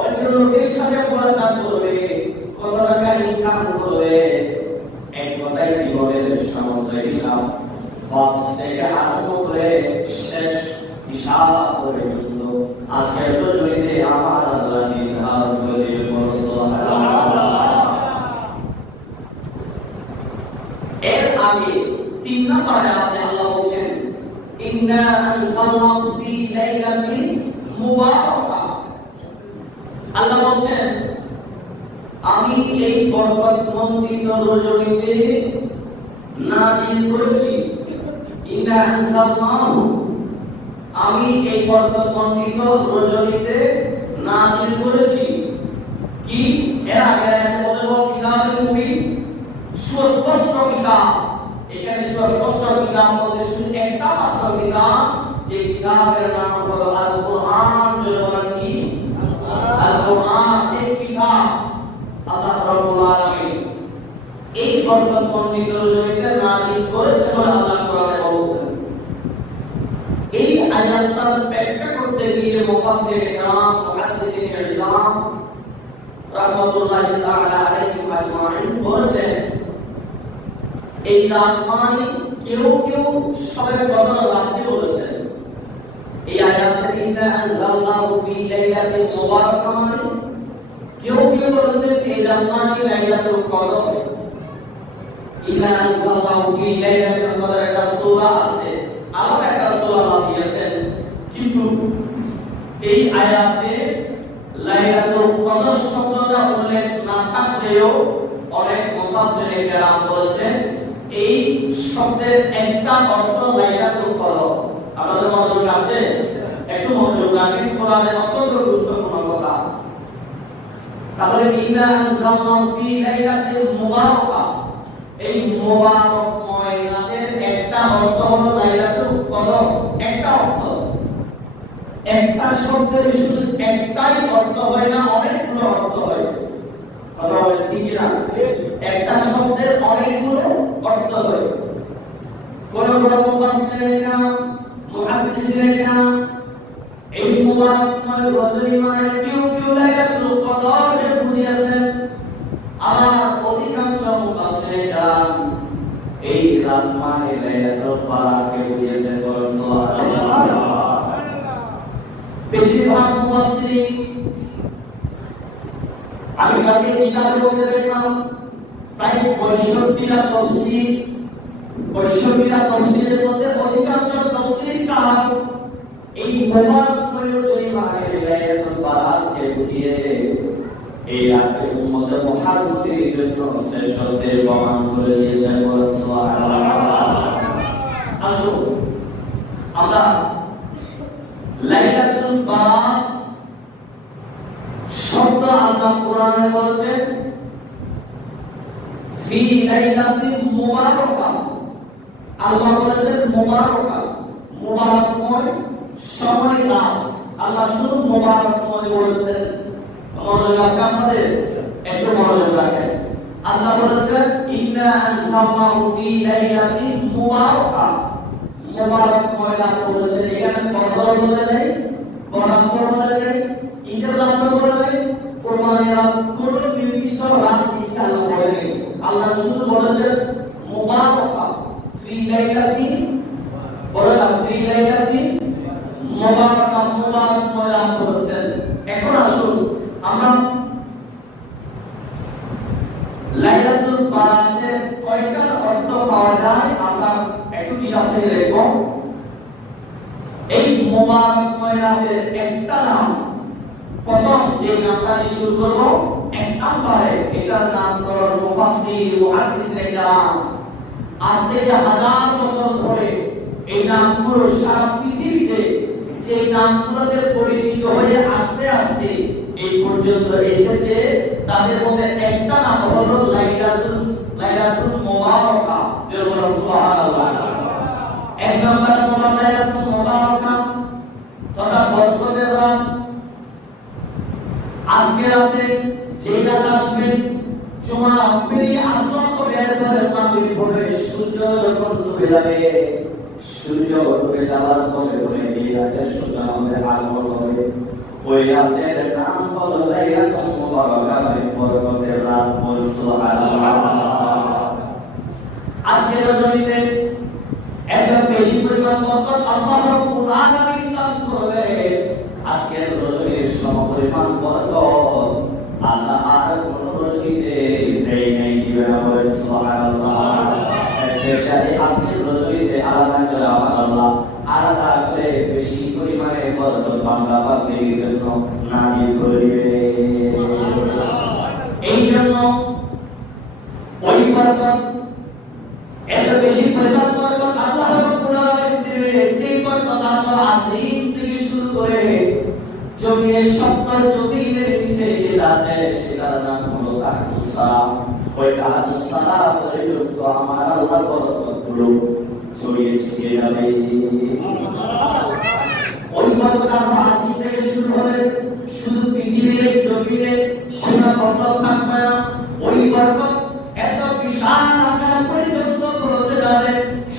অন্য লোকের সাথে মোলাকাত করবে, কত টাকা ইনকাম করবে, এক কথায় জীবনের সমস্ত হিসাব ফার্স্ট থেকে আরম্ভ করে শেষ হিসাব পর্যন্ত আজকের জমিতে আমার আল্লাহ নির্ধারণ করে এর আগে 3 নম্বর আয়াতে আল্লাহ বলেন ইন্না আনজালনাহু ফি লাইলাতিন মুবারাকাহ। আল্লাহ বলেন আমি এই বরকতমণ্ডিত রজনীতে নাযিল করেছি। ইন্না আনজালনাহু আমি এই বরকতমণ্ডিত রজনীতে নাযিল করেছি কি? এর আগে আয়াতে বলবো কিতাবুল মুবিন, সুস্পষ্ট কিতাব। এখানে সুস্পষ্ট কিতাব বলতে শুধু একটা মাত্র কিতাব, যে কিতাবের নাম হলো আল কোরআন। যেটা কি আল কোরআন, এই কিতাব আল্লাহ রাব্বুল আলামিন এই বরকতমণ্ডিত রজনীতে নাযিল করেছেন বলে আল্লাহ কোরআনে বলেছেন। এই আয়াতটার ব্যাখ্যা করতে গিয়ে মুফাসসির ইকরাম, মুহাদ্দিসিন ইকরাম রাহমাতুল্লাহি তাআলা আলাইহিম আজমাইন বলেছেন এই রাত মানে কেউ কেউ সবে কদর রাতে বলেছেন। এই আয়াতে ইন্না আনজালনাহু ফি লাইলাতিন মুবারাকাহ মানে কেউ কেউ বলেছেন এই রাত মানে লাইলাতুল কদর। ইন্না আনজালনাহু ফি লাইলাতিল কদর একটা সূরা আছে, আলাদা একটা সূরা দিয়েছেন, কিন্তু এই আয়াতে লাইলাতুল কদর শব্দটা উল্লেখ না থাকলেও অনেক মুফাসসিরিন কেরাম বলেছেন এই শব্দের একটা অর্থ লাইলাতুল কদর। আপনাদের মনোযোগ আছে? একটু মনোযোগ রাখেন, কোরআনের অত্যন্ত গুরুত্বপূর্ণ কথা। তাহলে ইন্না আনজালনাহু ফি লাইলাতিন মুবারাকাহ, এই মুবারকময় রাতের একটা অর্থ হলো লাইলাতুল কদর। একটা অর্থ, একটা শব্দের শুধু একটাই অর্থ হয় না, অনেকগুলো অর্থ হয়। কথা বলেন ঠিক না? একটা শব্দের অনেকগুলো অর্থ হয়। কোন কোন মুফাসসিরিন মুহাদ্দিসিন এই মুবারকময় রজনী মানে কেউ কেউ লাইলাতুল কদর বুঝিয়েছেন, আর অধিকাংশ মুফাসসিরিন এই রাত মানে লাইলাতুল কদরকে বুঝিয়েছেন। বলেন সুবহানাল্লাহ। বেশিরভাগ মুফাসসিরিন আমি কালকে কিতাবে বলতে দেখলাম প্রায় 65টা তাফসীর, 65টা তাফসীরের মধ্যে অধিকাংশ তাফসীরকার এই মুবারকময় রজনী মানে লাইলাতুল কদরকে বুঝিয়ে এই রাতে উম্মতের মুহাম্মদের জন্য শ্রেষ্ঠত্বের প্রমাণ করে দিয়েছেন। বলেন সুবহানাল্লাহ। আসুন আমরা লাইলাতুল কদর শব্দ আল্লাহ কোরআনে বলেছেন ফি লাইলাতিন মুবারাকাহ। আল্লাহ বলেছেন মুবারাকাহ, মুবারকময় সময় রাত। আল্লাহ শুধু মুবারকময় বলেছেন। মনোযোগ আছে আপনাদের? একটু মনোযোগ রাখেন। আল্লাহ বলেছেন ইন্না আনজালনাহু ফি লাইলাতিন মুবারাকাহ, মুবারকময় রাত বলেছেন। এখানে কদর বলে নেই, বরাবর বলে নেই, ঈদের রাত বলে নেই, কোরবানির রাত, কোন নির্দিষ্ট রাত দিকে আল্লাহ বলে নেই। আল্লাহ শুধু বলেছেন মুবারাকাহ ফি লাইলাতিন, বলেন ফি লাইলাতিন মুবারাকাহ, মুবারকময় রাত বলেছেন। এখন আসুন আমরা লাইলাতুল কদরের কয়টা অর্থ পাওয়া যায় আমরা একটু জানতে দেখব। এই মুবারকময় রাতের একটা নাম, প্রথম যে নামটা শুরু করব এক নম্বরে, এটার নামকরণ মুফাসসির মুহাদ্দিসিন কেরাম আজ থেকে 1000 বছর ধরে এই নামগুলো সারা পৃথিবীতে যে নামগুলোতে পরিচিত হয়ে আস্তে আস্তে এই পর্যন্ত এসেছে, তাদের মধ্যে একটা নাম হলো লাইলাতুল মুবারাকাহ। বলুন সুবহানাল্লাহ। এক নম্বর লাইলাতুল মুবারাকাহ তথা বরকতের রাত। আজকে রাতে যে রাত আসবে জুমা পেরিয়ে আসর বের করে মাগরিব পড়বে, সূর্য যখন ডুবে যাবে, সূর্য ডুবে যাওয়ার পরে এই রাতের সূর্য আমাদের আগমন হবে। ওই রাতের নাম হলো লাইলাতুল মুবারাকা, বরকতের রাত। বল সুবহানাল্লাহ। আজকের রজনীতে এত বেশি পরিমাণ বরকত আল্লাহ রাব্বুল আলামিন দান করবে। আজকের রজনীর সমপরিমাণ বরকত আল্লাহ আর কোন রজনীতে দেয় নাই। বল সুবহানাল্লাহ। স্পেশালি আজকের রজনীতে আলাদা করে আল্লাহ আলাদা করে বেশি পরিমাণে বরকত বান্দা বান্দির জন্য নাজিল করবে। এই জন্য ওই বরকত এত বেশি পরিমাণ বরকত আল্লাহ রাব্বুল আলামিন দিবে, যে বরকত আসীম থেকে শুরু করে জমিনের 70 জমিনের নিচে যেটা আছে সেটার নাম হলো তাহতুস সালাম। ওই তাহতুস সালাম পর্যন্ত আমার আল্লাহ বরকতগুলো ছড়িয়ে ছিটিয়ে যাবে। ওই বরকত আসীম থেকে শুরু হবে, শুধু পৃথিবীর জমিনে সীমাবদ্ধ থাকবে না। ওই বরকত এত বিশাল আকার পর্যন্ত পৌঁছে যাবে।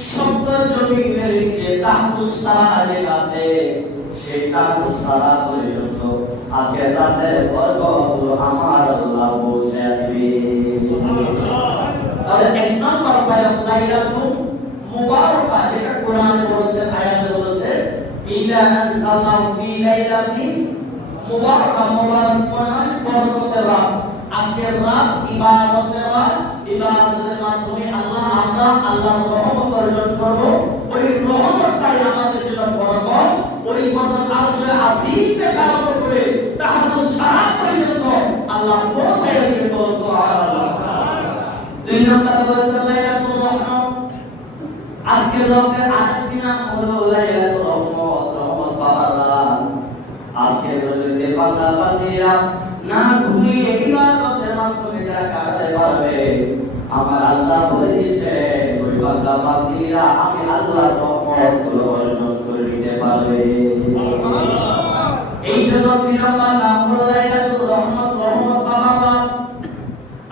70 জমিনের নিচে তাহতুস সালাম আছে, সেই তাহতুস সালাম পর্যন্ত আজকে তাদের বরকত আমার আল্লাহ পৌঁছে দিবে। তাহলে এক নম্বর পায়রা লাইলাতুল মুবারাকা, যেটা কোরআনে বলেছে, আয়াতে বলেছে ইন্না আনজালনাহু ফি লাইলাতিন মুবারাকা। মুবারাক মানে বরকতের রাত। আজকের রাত ইবাদতের রাত। ইবাদতের মাধ্যমে আমরা আল্লাহর রহমত অর্জন করব। ওই রহমতটাই আমাদের জন্য বরকত। ওই বরকত আরশে আসীম থেকে আরম্ভ করে তাহতুস সালাম পর্যন্ত আল্লাহ পৌঁছে দিবেন। সুবহানাল্লাহ। দুই নম্বর বলেছে লাইলাতুল রহমত। আজকের রাতে আরেকটি নাম হলো লাইলাতুল রহমত, রহমত পাওয়ার রাত। আজকের রাতে বান্দা বান্দিরা না ঘুমিয়ে ইবাদতের মাধ্যমে যারা কাটাতে পারবে, আমার আল্লাহ বলে দিয়েছে ওই বান্দা বান্দিরা আমি আল্লাহর রহমতগুলো অর্জন করে নিতে পারবে। এই জন্য দুই নম্বর নাম হলো লাইলাতুল রহমত, রহমত পাওয়ার রাত।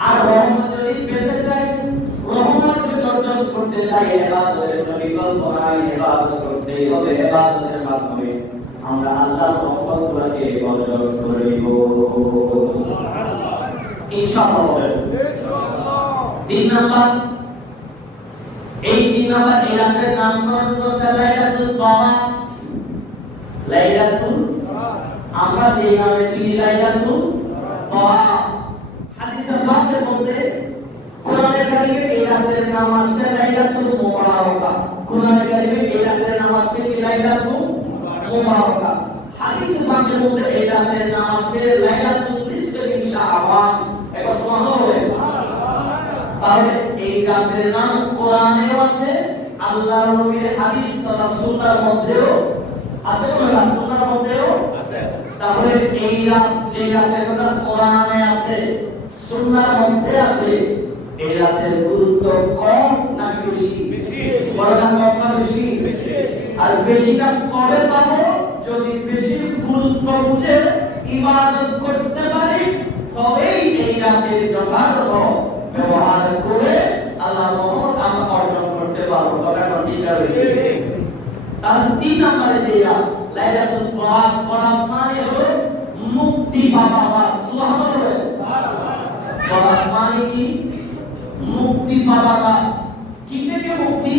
আর রহমত যদি পেতে চাই, রহমত অর্জন করতে চাই, ইবাদতের বিকল্প নাই, ইবাদত করতেই হবে। ইবাদতের মাধ্যমে আমরা আল্লাহর রহমতগুলোকে অর্জন করে নিব ইনশাআল্লাহ। তিন নাম্বার, এই তিন নাম্বার এই রাতের নামকরণ হচ্ছে লাইলাতুল কদর। লাইলাতুল, আমরা যে নামে চিনি লাইলাতুল কদর, হাদিসের বাক্যের মধ্যে কোরআনে কারিমে এই রাতের নাম আসছে লাইলাতুল মুবারাকা। কোরআনে কারিমে এই রাতের নাম আসছে লাইলাতুল মুবারাকা। হাদিসের বাক্যের মধ্যে এই রাতের নাম আসছে লাইলাতুল নিসফি মিন শাবান। একবার সুবহানাল্লাহ। তাহলে এই রাতের নাম কোরআনেও আছে, আল্লাহর নবীর হাদিস তথা সুন্নাহর মধ্যেও আছে, সুন্নাহর মধ্যেও আছে। তাহলে এই রাত যে রাতের কথা কোরআনে আছে, সুন্নাহর মধ্যে আছে, এই রাতের গুরুত্ব কম না বেশি? বলা কম না বেশি? আর বেশিটা কবে পাবো? যদি বেশি গুরুত্ব বুঝে ইবাদত করতে পারি, তবেই এই রাতের যথার্থ ব্যবহার করে আল্লাহর রহমত আমরা অর্জন করতে পারবো। কথাটা ঠিক আছে? তাহলে তিন নম্বরে যে রাত লাইলাতুল কদর, কদর মানে হলো মুক্তি পাওয়া। সুবহানাল্লাহ। কদর মানে কি? মুক্তি পাওয়া। কি থেকে মুক্তি?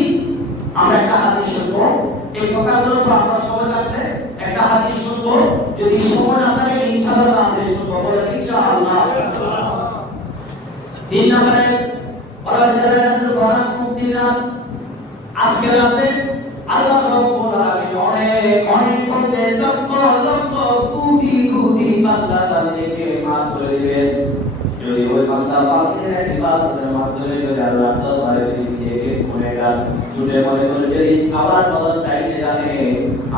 আমরা একটা হাদিস শুনবো, এই কথাগুলো তো আপনারা সময় লাগলে একটা হাদিস শুনবো, যদি সময় না থাকে ইনশাআল্লাহ হাদিস শুনবো। বলে ইনশাআল্লাহ। তিন নম্বরে লাইলাতুল কদর মুক্তি রাত। আজকের রাতে আল্লাহ রাব্বুল আলামিন অনেক বলতে লক্ষ লক্ষ কোটি কোটি বান্দা বান্দিকে মাফ করে দিবেন। যদি ওই বান্দা বান্দিরা ইবাদতের মাধ্যমে যদি আল্লাহর দরবারে ফিরে গুনাহগার ছুটে মনে করে যদি খাবার বদল চাইতে জানে,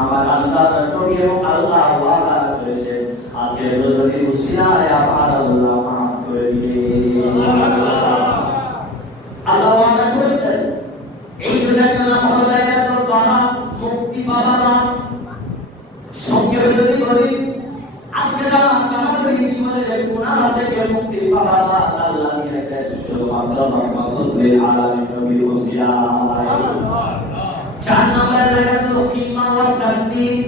আমার আল্লাহর নবী এবং আল্লাহ ওয়াদা করেছে আজকের রজনী উসিলায় আমার আল্লাহ মাফ করে দিবেন। আল্লাহ ওয়াদা করেছেন। এই দুনিয়ার নাম হলো লাইলাতুল কদর, মুক্তি পাওয়া রাত। সঙ্গে যদি বলি আজকে রাত আমাদের জীবনের গুনাহ থেকে মুক্তি পাওয়া রাত আল্লাহ দিয়েছেন শুধুমাত্র রহমতুল লিল আলামিন নবীর ওসিলায়। চার নম্বরে লাইলাতুল কিসমা ওয়া তাসদিক।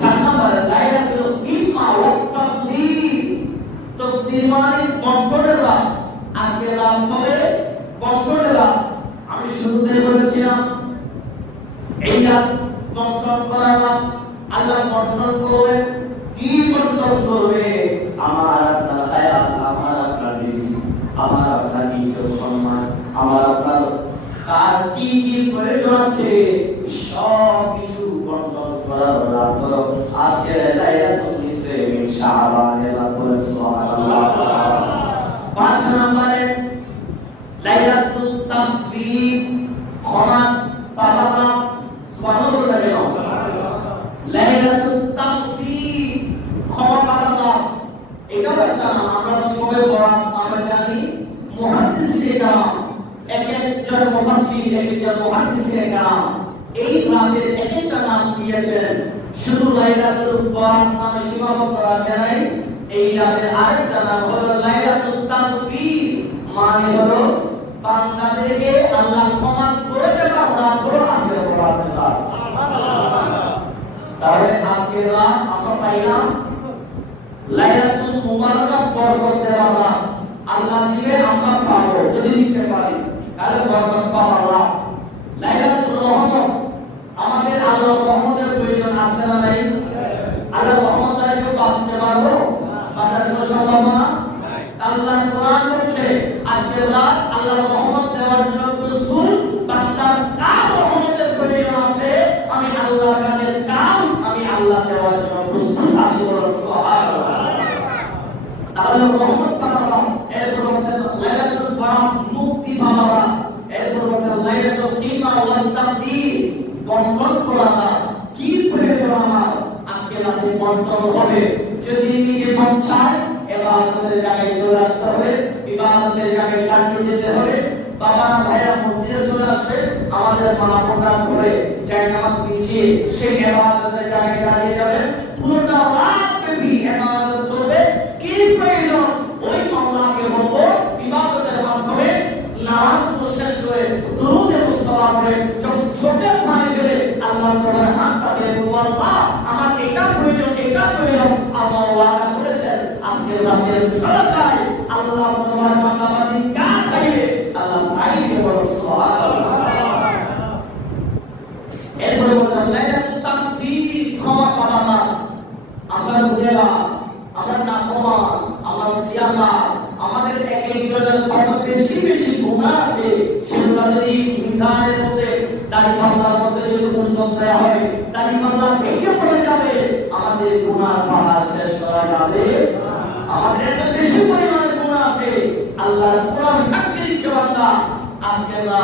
চার নাম্বার লাইলাতুল কিম্মা ওয়া তাকদীর তাকদীর মানে বন্টনের রাত আজকে রাত হবে বন্টনের রাত আমি শুরুতে বলেছিলাম এই রাত বন্টন করা রাত আল্লাহ বন্টন করবে কি বন্টন করবে আমার আপনার হায়াত আমার আপনার রিজিক আমার আপনার ইজ্জত সম্মান আমার আপনার কার কি কি প্রয়োজন আছে সব কিছু বন্টন করার রাত হলো আজকে লাইলাতুল নিসফে মিন শাবান রাতুল সুবহানাল্লাহ 5 নম্বরে লাইলাতুল তাফরিদ ক্ষমা পাওয়া সুবহানাল্লাহ লাইলাতুল তাফরিদ ক্ষমা পাওয়া এটা একটা আমরা সবাই বড় আমরা জানি মুহাদ্দিসিনে কালাম একজন মুফাসসির একজন মুহাদ্দিসিনে কালাম এই রাতের একটা নাম দিয়েছেন শুধু লাইলাতুল কদর নামে সীমাবদ্ধ রাখে নাই এই রাতের আরেকটা নাম হলো লাইলাতুল তাগফির মানে হলো বান্দাদেরকে আল্লাহ ক্ষমা করে দেওয়ার রাত হলো আজকের রাত সুবহানাল্লাহ তাহলে আজকের রাত আমরা পাইলাম লাইলাতুল মুবারাকা বরকত দেওয়ার রাত আল্লাহ দিলে আমরা পাবো যদি দিতে পারি তাহলে বরকত পাবো আল্লাহ লাইলাতুল রহমত আমাদের আল্লাহর রহমতের প্রয়োজন আছে না নাই আল্লাহর রহমত আইকে পাওয়া পারবো বাজার কোনো সম্ভাবনা নাই আল্লাহ কোরআন বলছে আজকের রাত আল্লাহর রহমত দেওয়ার জন্য প্রস্তুত বান্দার কার রহমতের প্রয়োজন আছে আমি আল্লাহর কাছে চাই আমি আল্লাহ দেওয়ার জন্য প্রস্তুত আছি সুবহানাল্লাহ তাহলে রহমত পাওয়া এরপর হচ্ছে লাইলাতুল বারাত মুক্তি পাওয়া এরপর হচ্ছে লাইলাতুল কিমা ওয়া তাকদীর বন্টন করা কি প্রয়োজন আমার আজকে রাতে বন্টন হবে যদি নিজে মন চায় ইবাদতের জায়গায় চলে আসতে হবে ইবাদতের জায়গায় কাটিয়ে যেতে হবে বাবা ভাইয়া মসজিদে চলে আসবে আমাদের মা বোনরা করে যায় নামাজ পিছিয়ে সেই ইবাদতের জায়গায় দাঁড়িয়ে যাবে পুরোটা রাত ব্যাপী ইবাদত করবে কি প্রয়োজন ওই মাওলাকে বলবো ইবাদতের মাধ্যমে নামাজ শেষ করে দুরূদে মুস্তাফা পড়ে যখন চোখের পানি ফেলে আল্লাহর দরবারে হাত পাতিয়ে বলবো আল্লাহ আমার এটা প্রয়োজন আল্লাহ ওয়াদা করেছেন আজকে রাতের সালাতায় আল্লাহ তোমার বান্দাবান্দি যা চাইবে আল্লাহ তাই দেবে সুবহানাল্লাহ এরপরে বলছেন লাইলাতুল তাকফির ক্ষমা পাওয়া আমরা বুঝেলা আমরা নাফরমান আমরা সিয়ামা আমাদের এক একজনের কত বেশি বেশি গুনাহ আছে সেগুলো যদি মিজানের মধ্যে দাড়ি পাল্লার মধ্যে যদি পরিশ্রম দেওয়া হয় দাড়ি পাল্লা ভেঙে পড়ে যাবে আমাদের গুনাহ পাওয়া শেষ করা যাবে আমাদের এত বেশি পরিমাণে গুনাহ আছে আল্লাহর কোরআন সাক্ষী দিচ্ছে বান্দা আজকে না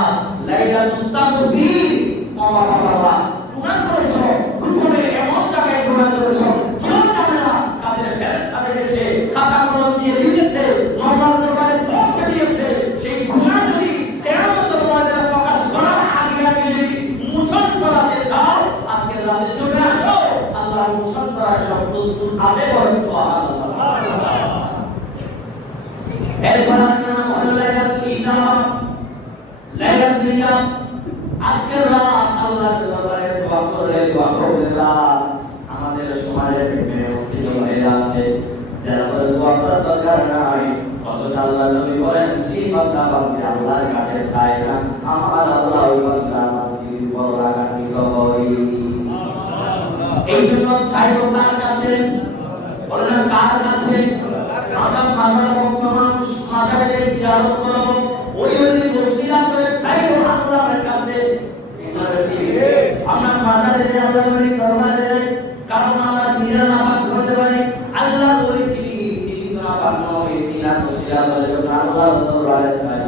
লাইলাতুল তাকফির ক্ষমা পাওয়া গুনাহ করেছো গোপনে এমন জায়গায় গুনাহ করেছো কেউ জানে না কাদের ফেরেশতা দেখেছে খাতা কলম দিয়ে লিখেছে আল্লাহর দরবারে পৌঁছে দিয়েছে সেই গুনাহ যদি কিয়ামতের ময়দানে প্রকাশ করার আগে আগে যদি মোচন করাতে চাও আজকে রাতে চলে আসো আল্লাহ মোচন করার জন্য প্রস্তুত আছে বলেন সুবহানাল্লাহ এরপর আপনারা মনে লাইলাতুল ইজাবা লাইলাতুল ইজাবা আজকের রাত আল্লাহর দরবারে দোয়া করে দোয়া করবেন রাত আমাদের সমাজে বিভিন্ন উত্তেজিত হয়ে আছে যারা বলে দোয়া করার দরকার নাই অথচ আল্লাহ নবী বলেন সেই বান্দা বান্দি আল্লাহর কাছে চায় না আমার আল্লাহ ওই বান্দা বান্দির উপর রাগান্বিত হয় এই জন্য চাইব কার কাছে বলেন কার কাছে আমরা মাজার ভক্ত মানুষ মাজারে জিয়ারত করব ওই ওই ওসিলা করে চাইব আল্লাহর কাছে আমরা মাজারে যে আল্লাহর দরবারে যাই কারণ আমরা নিজেরা নামাজ পড়তে পারি আল্লাহ ওই তিনি নামাজ নয় তিনি ওসিলা করে যখন আল্লাহর দরবারে চাই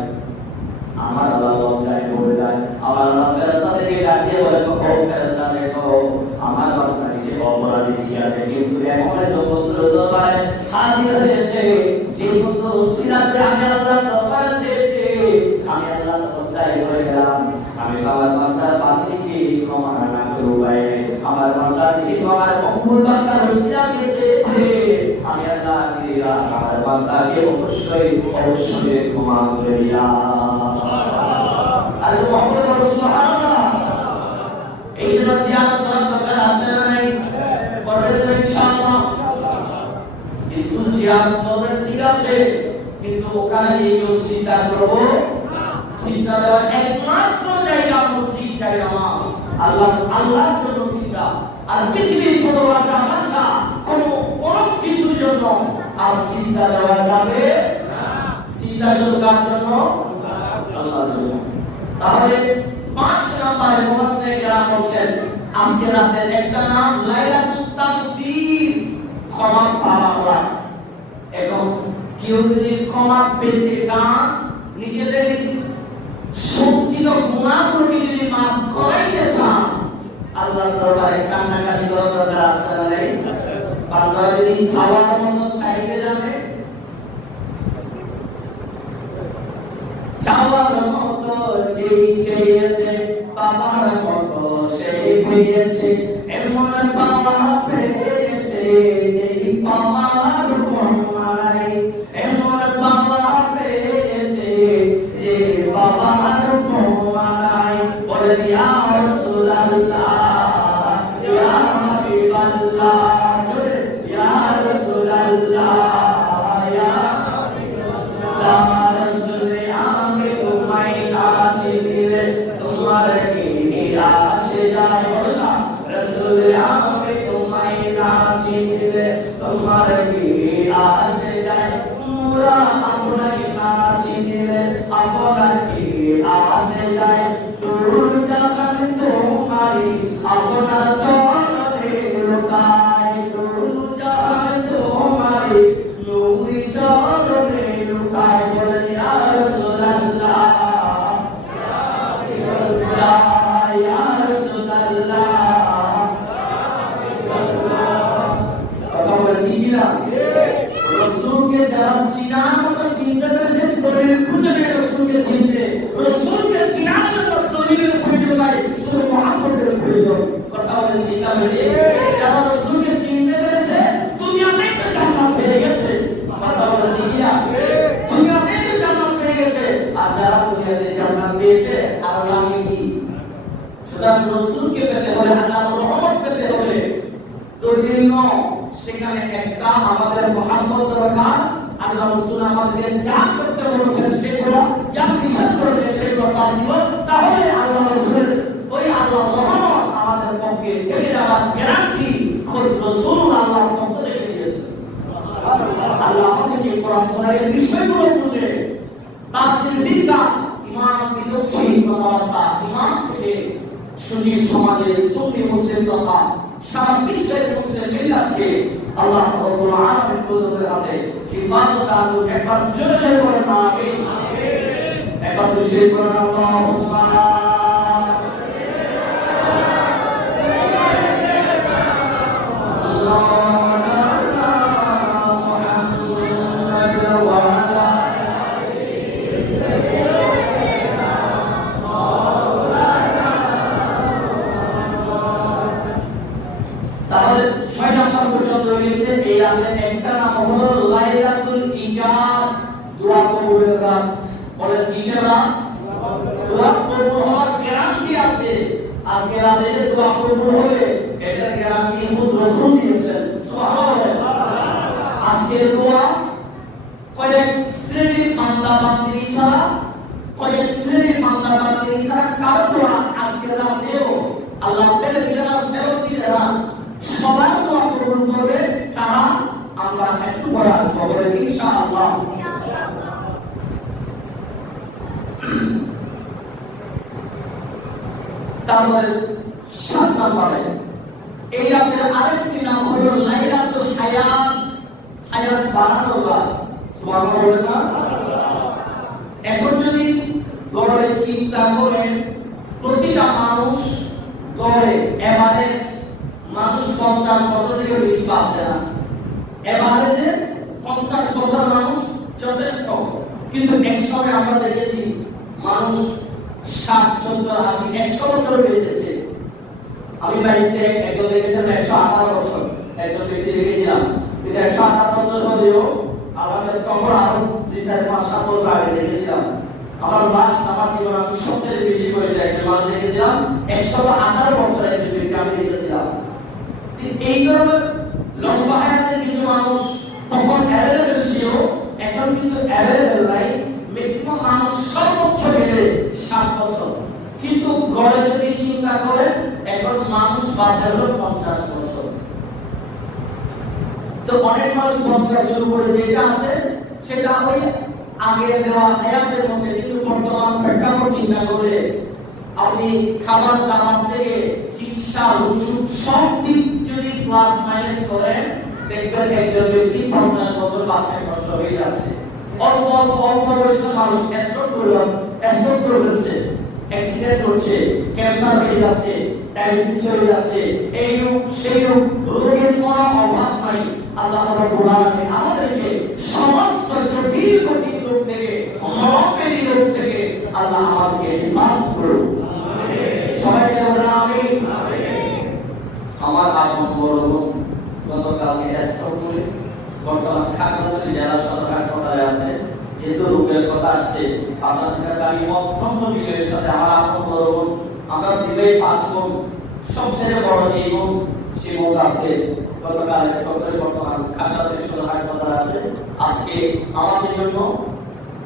আমার আল্লাহ চাই বলে যায় আমার আল্লাহ ফেরেশতাদেরকে ডাকিয়ে বলে ও ফেরেশতা দেখো আমার বান্দা নিজে অপরাধী কি আছে কিন্তু এমন একটা বন্ধুর দরবারে হাজির হয়েছে যে বন্ধু ওসিলাতে আমি আল্লাহর দরবারে চেয়েছি আমি আল্লাহর দরবারে বলে গেলাম আমি আমার বান্দার বান্দিকে ক্ষমা না করে উপায় আমার বান্দার দিকে আমার মকবুল বান্দার ওসিলাতে চেয়েছে আমি আল্লাহ দিলা আমার বান্দাকে অবশ্যই অবশ্যই ক্ষমা করে দিলাম আল্লাহু আকবার সুবহানাল্লাহ এই জন্য জিয়ারত করার দরকার আছে না নাই করবে তো সিরাত করবে ঠিক আছে, কিন্তু ওখানে এইগুলো চিন্তা করবো চিন্তা দেওয়া একমাত্র জায়গা মসজিদ জায়গা নামাজ আল্লাহর জন্য চিন্তা। আর পৃথিবীর কোনো রাজা বাদশা কোনো কিছুর জন্য আর চিন্তা দেওয়া যাবে না। চিন্তা শুধু কার জন্য? আল্লাহর জন্য। তাহলে 5 নম্বরে মুফাসসির কেরাম বলেন আজকে রাতের একটা নাম লাইলাতুত তাগফির, ক্ষমা পাওয়া। এখন কেউ যদি ক্ষমা পেতে চান, নিজেদের সঞ্চিত গুনাহগুলো যদি মাফ করাইতে চান, আল্লাহর দরবারে কান্নাকাটি করার দরকার আছে না নাই? বান্দা যদি চাওয়ার মতো চাইতে জানে, চাওয়ার মতো যেই চেয়েছে বাবার মতো সেই পেয়েছে, এমন বাবা পেয়েছে যেই বাবার মনাই, এমন বাবা পেয়েছে যে বাবার মনাই। বলে ইয়া রাসূলুল্লাহ ইয়া হাবিবাল্লাহ, ইয়া রাসূলুল্লাহ ইয়া হাবিবাল্লাহ, তোমার কি আসে যায় বলা রাসূল, আমি তোমায় না চিনলে তোমার কি আসে যায়, মোরা আপনাকে না চিনলে আপনার কি আসে যায়, দূর জাহান তোমারি আপনার চরণে লুকায়, দূর জাহান তোমারি নূরি চরণে লুকায়। বলে ইয়া রাসূলুল্লাহ ইয়া রাসূলুল্লাহ, কথা বলে ঠিক না? রাসূলকে যারা চিনার মতো চিনতে পেরেছেন, দলিল খুঁজে নিয়ে রাসূলকে চিনতে, রাসূলকে চিনার জন্য দলিলের প্রয়োজন নাই, শুধু মুহাম্মদের প্রয়োজন। কথা বলে ঠিক না? যারা রাসূলকে চিনতে পেরেছে দুনিয়াতেই তো জান্নাত পেয়ে গেছে। কথা বলে ঠিক না? দুনিয়াতেই তো জান্নাত পেয়ে গেছে। আর যারা দুনিয়াতে জান্নাত পেয়েছে আর আমি কি সুতরাং রাসূলকে পেতে হলে, আল্লাহর রহমত পেতে হলে দলিল নয়, সেখানে একটা আমাদের মুহাম্মদ দরকার। আল্লাহ রাসূল আমাদের যা করতে বলেছেন সেগুলো, যা বিশ্বাস করেছেন সেগুলো তার দিব, তাহলে আল্লাহ রাসূলের ওই আল্লাহর রহমত আমাদের পক্ষে থেকে যাওয়ার গ্যারান্টি খোদ রাসূল আল্লাহর পক্ষ থেকে দিয়েছেন। আল্লাহ আমাদেরকে কোরআন শোনায় বিষয়গুলো বুঝে তার দিলটা ইমান বিদক্ষী কথাবার্তা, ইমান থেকে সুজীব সমাজের সুন্নি মুসলিম তথা সারা বিশ্বের মুসলিম মিল্লাতকে আল্লাহ রাব্বুল আলামিন কুদরতের হাতে হিফাজত দান করুন। একবার জোরে বলেন আমিন। একবার দুশে বলেন আল্লাহুম্মা একটা নাম হলো লাইলাতুল ইজাব, দোয়া কবুলের রাত। বলে কিসের রাত? দোয়া কবুল হওয়ার গ্যারান্টি আছে। আজকে রাতে যে দোয়া কবুল হবে এটার গ্যারান্টি খুদ রাসূল দিয়েছেন। সুবহানাল্লাহ। আজকে দোয়া কয়েক শ্রেণীর বান্দা-বান্দি ছাড়া, কয়েক শ্রেণীর বান্দা-বান্দি ছাড়া কার দোয়া আজকে রাতেও আল্লাহ ফেলে দিলেন না, ফেরত দিলেন না। সবার দোয়া কবুল করবে কারা? আমরা একটু পরে আসবো, বলে ইনশাআল্লাহ। তারপরে 7 নম্বরে এই রাতের আরেকটি নাম হলো লাইলাতুল হায়াত, হায়াত বাড়ানোর রাত। সুবহানাল্লাহ। এখন যদি গড়ে চিন্তা করেন, প্রতিটা মানুষ গড়ে এভারেজ মানুষ 50 বছর থেকে বেশি বাঁচে না। এভারেজে 50 বছর মানুষ যথেষ্ট, কিন্তু এক সময় আমরা দেখেছি মানুষ 60, 70, 80, 100 বছর বেঁচেছে। আমি বাড়িতে একজন দেখেছিলাম 118 বছর, একজন ব্যক্তি দেখেছিলাম, কিন্তু 118 বছর হলেও আমাদের তখন আরো 2-4-5-7 বছর আগে দেখেছিলাম। আমার লাস্ট আমার জীবন আমি সবচেয়ে বেশি হয়েছে একজন মানুষ দেখেছিলাম 118 বছর, একজন ব্যক্তি আমি দেখেছিলাম। এই ধরনের লম্বা হায়াতের কিছু মানুষ তখন অ্যাভেলেবল ছিল, এখন কিন্তু অ্যাভেলেবল নাই। ম্যাক্সিমাম মানুষ সর্বোচ্চ গেলে 7 বছর, কিন্তু গড়ে যদি চিন্তা করেন এখন মানুষ বাঁচে হলো 50 বছর। তো অনেক মানুষ 50 শুরু করে যেটা আছে সেটা ওই আগে দেওয়া হায়াতের মধ্যে, কিন্তু বর্তমান প্রেক্ষাপট চিন্তা করে আপনি খাবার দাবার থেকে চিকিৎসা ওষুধ সব দিক যদি প্লাস মাইনাস করেন দেখবেন একজন ব্যক্তি 50 বছর বাঁচতে কষ্ট হয়ে যাচ্ছে। অল্প অল্প বয়সে মানুষ স্ট্রোক করে ফেলছে, অ্যাক্সিডেন্ট করছে, ক্যান্সার হয়ে যাচ্ছে, ডায়াবেটিস হয়ে যাচ্ছে, এই রোগ সেই রোগ, রোগের কোনো অভাব নাই। আল্লাহ রাব্বুল আলামিন আমাদেরকে সমস্ত জটিল কঠিন রোগ থেকে, মহামারী রোগ থেকে আল্লাহ আমাদেরকে হেফাজত করুন। সবাই বলেন আমিন। আমার আপন বড় বোন গতকালকে স্ট্রোক করে বর্তমান খাগড়াছড়ি জেলা সদর হাসপাতালে আছে। যেহেতু রোগের কথা আসছে, আপনাদের কাছে আমি অত্যন্ত বিনয়ের সাথে আমার আপন বড় বোন, আমরা দিবেই 5 বোন, সবচেয়ে বড় যে বোন সে বোন আজকে গতকাল স্ট্রোক করে বর্তমান খাগড়াছড়ি সদর হাসপাতালে আছে। আজকে আমাদের জন্য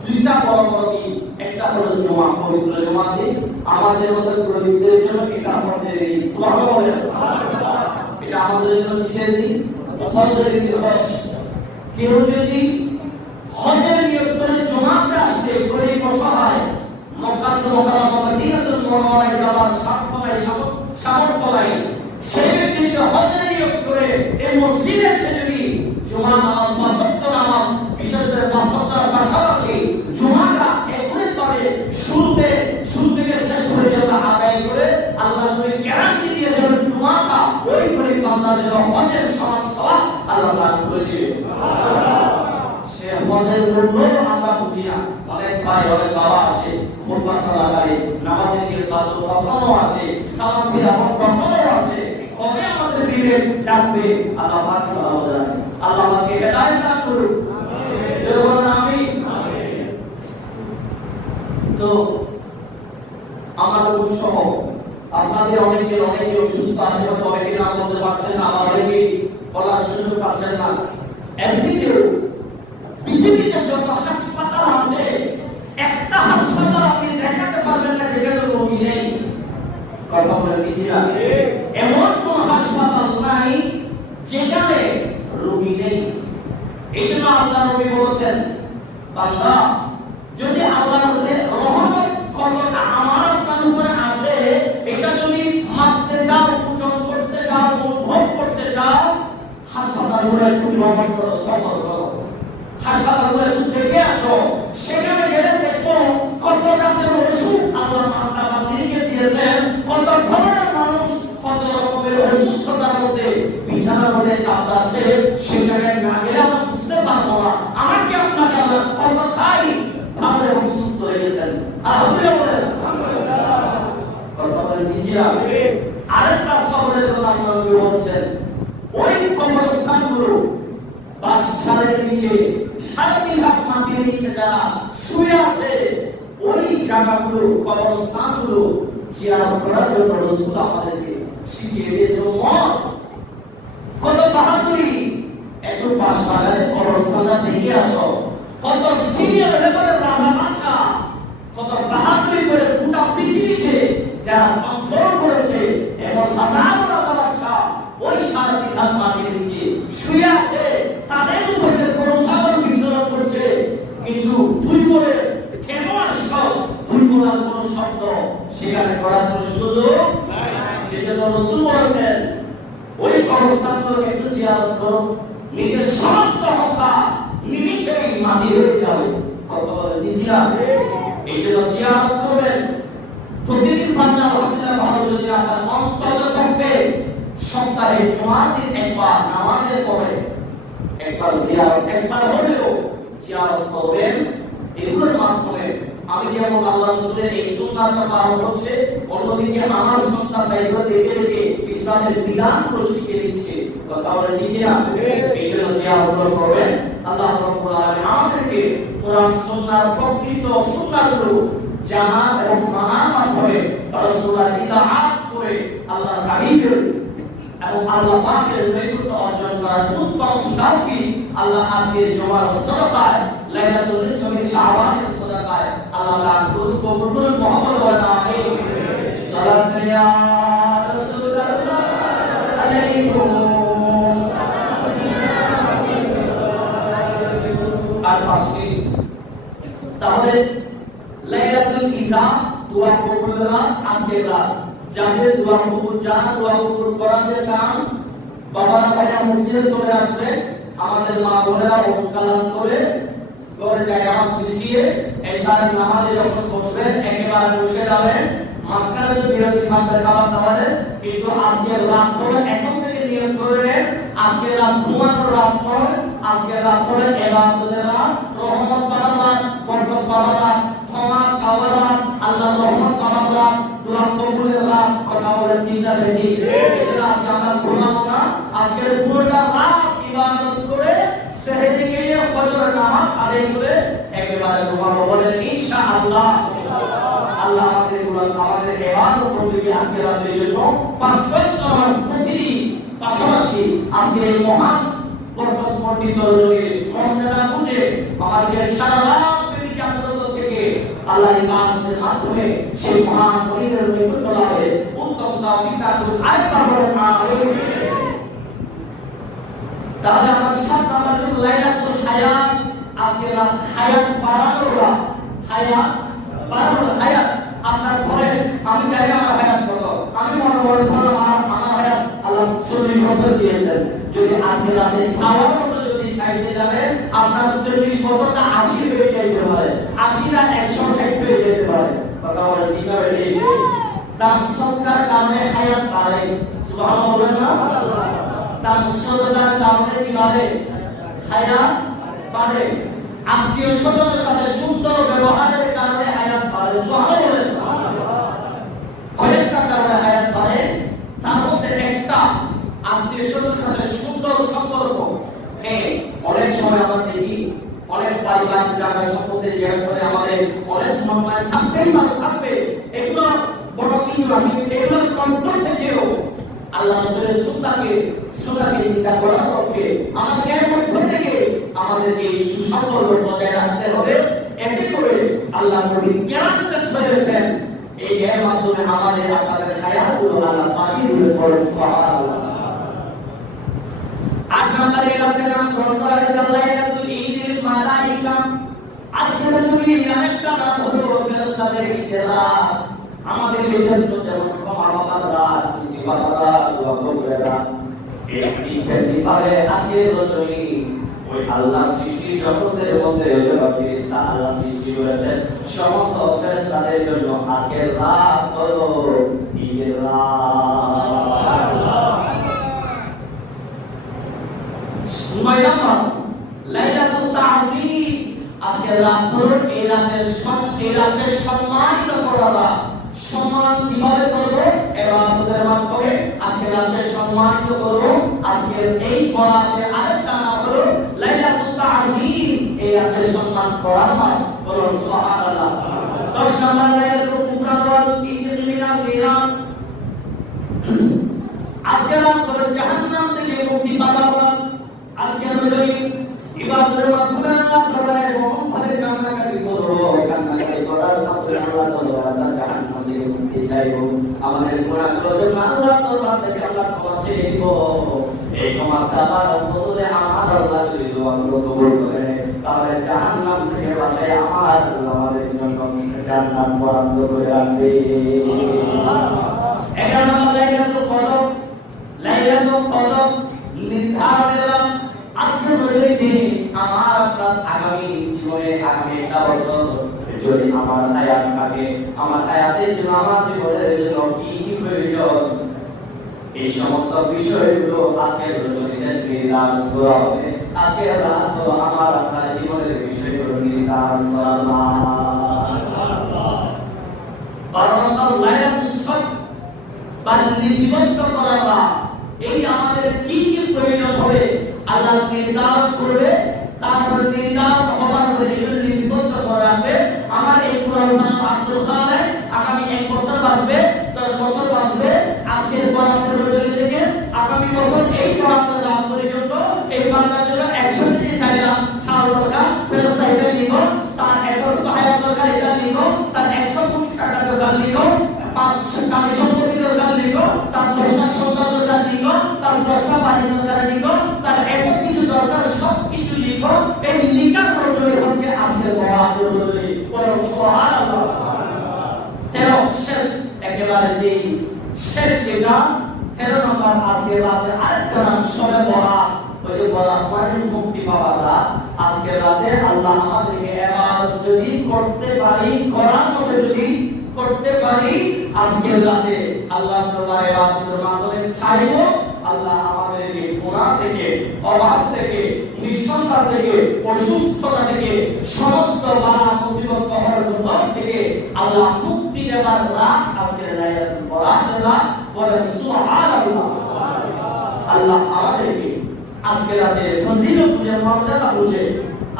দুইটা বড় বড় দিন, একটা হলো জুমা, পবিত্র জুমা দিন। আমাদের মতো গরিবদের জন্য এটা হজের দিন। সুবহানাল্লাহ। এটা আমাদের জন্য কিসের দিন? হজের দিন। হজ কেউ যদি হজের নিয়ত করে জুমাতে আসে, গরিব অসহায়, মক্কাতুল মুকাররমা মদিনাতুল মুনাওয়ারায় যাওয়ার সামর্থ্য নাই, সেই ব্যক্তি যদি হজের নিয়ত করে এই মসজিদে এসে যদি জুমা নামাজ, 5 ওয়াক্ত নামাজ, বিশেষ করে 5 ওয়াক্তের পাশাপাশি জুমাটা একত্রিতভাবে শুরু থেকে শেষ পর্যন্ত আদায় করে আল্লাহ নবী গ্যারান্টি দিয়েছেন জুমাটা ওই গরিব বান্দার জন্য হজের সমান সওয়াব আল্লাহ দান করে দিবেন। সে হজের মূল্য আমরা বুঝি না। অনেক ভাই অনেক বাবা আসে খুতবা চলাকালে নামাজের কিরদার কখনো আসে, সালাম ফিরানো কখনো আসে, কবে আমাদের বিবেক জানবে আল্লাহ পাক ভালো জানে। আল্লাহ আমাকে হেদায়েত দান করুন। আমিন। তো আমার সহ আপনাদের অনেকে অসুস্থ আছে, অনেকে নাম বলতে পারছেন না, অনেকে বলার সুযোগ পাচ্ছেন না। একদিকেও পৃথিবীতে যত হাসপাতাল আছে, একটা হাসপাতাল আপনি দেখাতে পারবেন না যেখানে রোগী নেই। কথা বলে ঠিক না? এমন কোন হাসপাতাল নাই যেখানে রোগী নেই। এই জন্য আল্লাহ নবী বলেছেন, বান্দা যদি আল্লাহর রহমত কতটা আমার আপনার উপরে আছে, এটা যদি মাপতে চাও, পূজন করতে চাও, অনুভব করতে চাও, হাসপাতালগুলো একটু ভ্রমণ করো, সফর করো, হাসপাতালগুলো একটু দেখে আসো। সেখানে গেলে দেখবো কত জাতের ওষুধ আল্লাহ আমাদেরকে দিয়েছেন, কত ধরনের মানুষ কত রকমের অসুস্থতার মধ্যে বিছানার মধ্যে কাঁদছে। সেখানে না গেলে আমরা বুঝতে পারবো না আমাকে আপনাকে আল্লাহ কতটাই ভাবে অসুস্থ হয়ে গেছেন। আলহামদুলিল্লাহ। কথা বলেন জিজিরা। আরেকটা সবরের কথা আপনারা বলছেন, ওই কবরস্থানগুলো বাসখালের নিচে 3.5 লাখ মাটির নিচে যারা শুয়ে আছে, ওই জায়গাগুলো কবরস্থানগুলো জিয়ারত করার জন্য রাসূল আমাদেরকে শিখিয়ে দিয়েছিল। কত বাহাদুরি! একটু বাসবাগানে কবরস্থানটা দেখে আসো, কত সিনিয়র লেভেলের রাজা বাদশা, কত বাহাদুরি করে গোটা পৃথিবীতে যারা কন্ট্রোল করেছে, এবং হাজার রাজা বাদশা ওই 3.5 লাখ মাটির নিচে শুয়ে আছে, তাদের উপরে কোনো সাগর বিচরণ করছে। কিছু দুই বলে কেন আসছো, দুই বলার কোনো শব্দ সেখানে করার কোনো সুযোগ নাই। সেজন্য রাসূল বলেছেন, ওই কবরস্থানগুলোকে একটু জিয়ারত করো, নিজের সমস্ত হত্যা নিমিষেই মাটি হয়ে যাবে। কত বলে দিদিরা, এই জন্য জিয়ারত করবেন। প্রতিদিন বান্দা আলহামদুলিল্লাহ ভালো যদি আপনার অন্তত পক্ষে সপ্তাহে জুমার দিন একবার নামাজের পরে একবার জিয়ারত, একবার হলেও জিয়ারত করবেন। এগুলোর মাধ্যমে আমি যেমন আল্লাহ রাসূলের এই সুন্নাতটা পালন হচ্ছে, অন্যদিকে আমার সন্তান দায়িত্ব দেখে দেখে ইসলামের বিধানগুলো শিখে দিচ্ছে। কথা বলে ঠিক না? এই জন্য জিয়ারত করবেন। আল্লাহ রাব্বুল আলামিন আমাদেরকে কোরআন সুন্নাহর প্রকৃত সুন্নাহগুলো জানা এবং মানার মাধ্যমে রাসূলুল্লাহ ইতাআত করে আল্লাহর হাবিবের এবং আল্লাহ পাকের নৈকট্য অর্জন করার উত্তম তৌফিক আল্লাহ আজকের জুমার সাদাকায় লাইলাতুল নিসফ মিন শাবানের সাদাকায় আল্লাহ দান করুন, কবুল করুন, মুহাম্মদ ওয়া আমিন। সালাত ইয়া রাসূলুল্লাহ আলাইকুম। আর পাঁচটি তাহলে লাইলাতুল ইসা দোয়া কবুল রাত আজকের রাত, যাদের দোয়া কবুল, যারা দোয়া কবুল করাতে চান বাবারা ভাইরা মসজিদে চলে আসবে। আমাদের মা বোনেরা ওয়াজ কালাম করে ঘরে যায় নামাজ পিছিয়ে এশার নামাজে যখন বসবেন একেবারে বসে যাবেন। মাঝখানে তো বিরতি থাকবে খাবার দাবারে, কিন্তু আজকের রাত হলো এখন থেকে নিয়ম করে নেন আজকের রাত ঘুমানোর রাত নয়, আজকের রাত হলো ইবাদতের রাত, রহমত পাওয়ার রাত, বরকত পাওয়ার রাত, ক্ষমা চাওয়ার রাত, আল্লাহর রহমত পাওয়ার রাত, দোয়া কবুলের রাত। কথা বলে ঠিক না বেশি? এটা আজকে আমরা ঘুমাবো না, আজকের পুরোটা রাত ইবাদত করে সেহরি গিয়ে ফজর নামাজ আদায় করে একেবারে ঘুমাবো। বলেন ইনশাআল্লাহ। আল্লাহ আমাদের আমাদের ইবাদত করবে আজকে রাতের জন্য 5 ওয়াক্ত নামাজ প্রতিদিন, পাশাপাশি আজকে এই মহান বরকতমণ্ডিত রোগে মর্যাদা বুঝে আমাদেরকে সারা রাত ব্যাপী জাগ্রত থেকে আল্লাহর ইবাদতের মাধ্যমে সেই মহান পরিবের নৈকট্য লাভে উত্তম তাওফিক দান করুন। আরেকটা বলেন আমিন। তাহলে আমরা 7 নাম্বার জন্য লাইলাতুল হায়াত, আজকে রাত হায়াত বাড়ানোর রাত, হায়াত বাড়ানোর হায়াত। আপনার ঘরে আমি জানি আমার হায়াত কত, আমি মনে করি আমার হায়াত আল্লাহ 40 বছর দিয়েছেন। যদি আজকে রাতে চাওয়ার মতো যদি চাইতে যাবেন আপনার 40 বছরটা 80 হয়ে যেতে পারে, 80 না 160 হয়ে যেতে পারে। কথা বলেন ঠিক না বেশি? দান সদকার কারণে হায়াত বাড়ে, সুবহানাল্লাহ বলেন না? দান সদকার কারণে কি বাড়ে? হায়াত বাড়ে। আত্মীয় স্বজনের সাথে সুন্দর ব্যবহারের কারণে হায়াত বাড়ে, সুবহানাল্লাহ বলেন। কয়েকটা কারণে হায়াত বাড়ে, তার মধ্যে একটা আত্মীয় স্বজনের সাথে সুন্দর সম্পর্ক। হ্যাঁ, অনেক সময় আমরা দেখি অনেক পারিবারিক জায়গা সম্পর্কে জিজ্ঞাসা করে আমাদের অনেক মনে থাকতেই ভালো থাকবে, এগুলো বড় কিছু না, কিন্তু এগুলোর কন্ট্রোল থেকেও আল্লাহ রাসূলের সুন্নাহকে চিন্তা করার পক্ষে আমাদের মধ্য থেকে আমাদেরকে সুসম্পর্ক বজায় রাখতে হবে। এতে করে আল্লাহ নবী জ্ঞানটা দিয়েছেন, এই এর মাধ্যমে আমাদের আপনাদের হায়াতগুলো আল্লাহ পাকি দিলে পড়ে সুবহানাল্লাহ। 8 নম্বরে এলাকার নাম গ্রহণ করা হয়েছে লাইলাতুল ঈদের মালাইকা। আজকের নবী আরেকটা নাম হলো ফেরেশতাদের ইখতিলাফ। আমাদের জন্য যেমন ক্ষমা পাওয়ার রাত, ইবাদত দোয়া কবুলের রাত, এই তিনটি পারে আজকের রজনী ওই আল্লাহ সৃষ্টি জগতের মধ্যে যারা ফেরেশতা আল্লাহ সৃষ্টি করেছেন সমস্ত ফেরেশতাদের জন্য আজকের রাত হলো ঈদের রাত। লাইলাতুল তা'যীম, আজকের রাত হলো এই রাতের সম্মানিত করা রাত। সম্মান কিভাবে করব? ইবাদতের মাধ্যমে আজকে রাতে সম্মানিত করব। আজকের এই বরাতের আরেকটা নাম হলো লাইলাতুল তা'যীম, এই রাতে সম্মান করার মাস। বলো সুবহানাল্লাহ। 10 নম্বর লাইলাতুল কুফরা ওয়াল ইনতিকাম ইরাম। আজকে রাত হলো জাহান্নাম থেকে মুক্তি পাওয়ার রাত। আজকে আমরা ইবাদতের মাধ্যমে আল্লাহ তাআলার মহব্বতের কামনাকারী করব, কামনাকারী করার মাধ্যমে আল্লাহ তাআলা জাহান্নাম থেকে মুক্তি চাইব। আমাদের গুনাহগুলোর জন্য আল্লাহ তাআলা থেকে আল্লাহ ক্ষমা চেয়ে দিব। এই ক্ষমা চাওয়ার বদলে আমার আল্লাহ যদি দোয়াগুলো কবুল করে তাহলে জাহান্নাম থেকে বাঁচায় আমার আল্লাহ আমাদের জন্য জান্নাত বরাদ্দ করে রাখবে। 11 নম্বর লাইলাতুল কদর। লাইলাতুল কদর নির্ধারণের রাত। আজকে বলে দিন আমার আপনার আগামী জীবনে আগামী একটা বছর যদি আমার হায়াত থাকে, আমার হায়াতের জন্য আমার জীবনের জন্য কি কি প্রয়োজন, এই সমস্ত বিষয়গুলো আজকের রজনীতে নির্ধারণ করা হবে। আজকের রাত হলো আমার আপনার জীবনের বিষয়গুলো নির্ধারণ করা। 12 নম্বর লাইলাতুল সব বা নির্দিষ্ট করা রাত। এই আমাদের কি কি প্রয়োজন হবে আল্লাহ নির্ধারণ করবে, তারপর নির্ধারণ হওয়ার পরে নির্বন্ধ করা হবে। আমার এই পুরানো আব্দুল খালেক আগামী 1 বছর বাঁচবে, 10 বছর বাঁচবে। আজকের বরাতের রজনী থেকে আগামী বছর এই বরাতের রাত পর্যন্ত এই বান্দার জন্য 100 শেষ যেটা 13 নম্বর আজকে রাতে আরেকটা নাম শবে বরাত। ওই যে বরাত মানে মুক্তি পাওয়া রাত। আজকে রাতে আল্লাহ আমাদেরকে ইবাদত যদি করতে পারি, করার মতো যদি করতে পারি, আজকে রাতে আল্লাহ দরবারে ইবাদতের মাধ্যমে চাইবো আল্লাহ আমাদেরকে গুনাহ থেকে, অভাব থেকে, নিঃসন্তান থেকে, অসুস্থতা থেকে, সমস্ত বালা মুসিবত কবর মুসিবত থেকে আল্লাহ মুক্তি দেওয়ার রাত আজকে লাইলাতুল বরাতের রাত। বলেন সুবহানাল্লাহ। আল্লাহ আমাদেরকে আজকে রাতে ফজিলত বুঝে, মর্যাদা বুঝে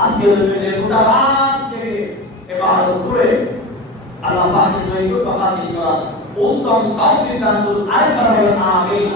আজকে রাতে গোটা রাত থেকে ইবাদত করে আল্লাহ পাকের নৈকট্য হাসিল করা উত্তম তৌফিক দান করুন। আরেকবার বলেন আমিন।